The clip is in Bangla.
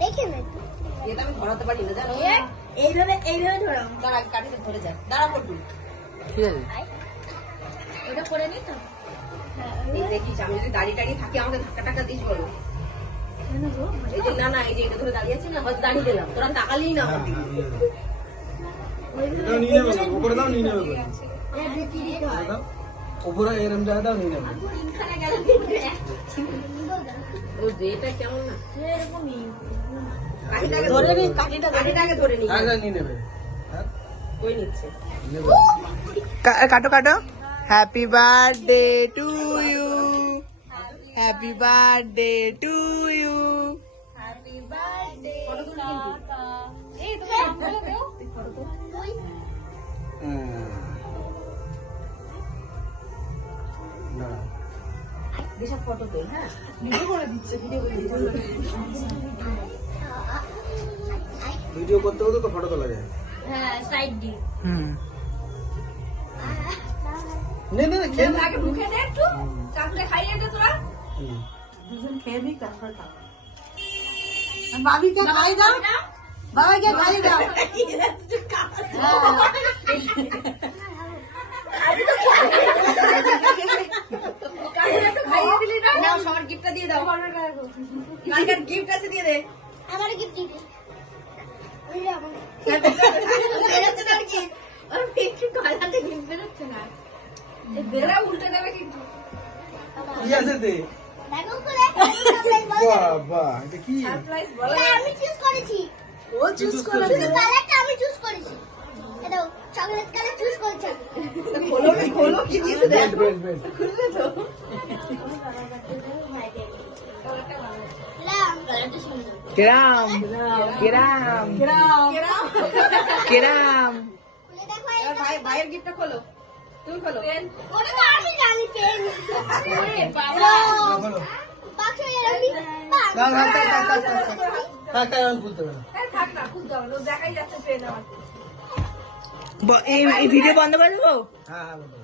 দেখে নে এটা আমি ধরাতে পারি না জানো এইভাবে ধরো দাঁড়া কাঠিতে ধরে যা দাঁড়া পড়বি ঠিক আছে ওটা করে নি তো এই দেখিস আমি যদি দাঁড়িয়ে দাঁড়িয়ে থাকি আমাকে ধাক্কা টাক্কা দিস বলো এই যে না এই যে এটা ধরে দাঁড়িয়ে আছি না বাস দাঁড়িয়ে দিলাম তোরা তাকালেই না আমার দিকে এটা নিয়ে নেবে উপরে দাও নিয়ে নেবে উপরে এরম জায়গা দাও নিয়ে নেবে ও যেটা কেমন না এরকমই ধরে নি কাঠিটাকে ধরে নি আগে নিয়ে নেবে হ্যাঁ কই নিচ্ছে নেবে কাটো কাটো happy birthday to you happy birthday to you happy birthday এই তুমি বলে দাও তুই না দেশা ফটো তোল হ্যাঁ ভিডিও করে দিচ্ছে ভিডিও করতে হতো তো ফটো তোলা যায় হ্যাঁ সাইড দি হুম নে নে খেয়ে নে। আগে ঢুকে দে একটু চাকলে খাইয়ে দে তোরা হুম। দুজন খেয়ে নি তারপর খাও বাবিকে খাই দাও বাবাকে খাই দাও খাইয়ে দিলি না নাও সবার গিফটটা দিয়ে দাও কালকের গিফট আছে দিয়ে দে আমার গিফট দিবি ওই যে আমার বেরোচ্ছে না কি আর একটু গলাতে গিফট বেরোচ্ছে না বেরা উল্টে দেবে কিন্তু কি আছে তে দেখো করে বাবা এটা কি সারপ্রাইজ বলো আমি চুজ করেছি ও চুজ করে শুধু কালারটা আমি চুজ করেছি এটা চকলেট কালার চুজ করেছি খোলো কি দিয়েছে দেখ বেশ বেশ খুললে তো কালারটা সুন্দর কিরাম কিরাম কিরাম খুলে দেখো এবার ভাইয়ের গিফটটা খোলো তুমি খোলো ওটা তো আমি জানি পেন বাবা বলো বাক্স এরকম না না থাক আমি বলতে পারি থাক না খুব দাও দেখাই যাচ্ছে পেন আমার এই ভিডিও বন্ধ করে দেবো হ্যাঁ হ্যাঁ বলো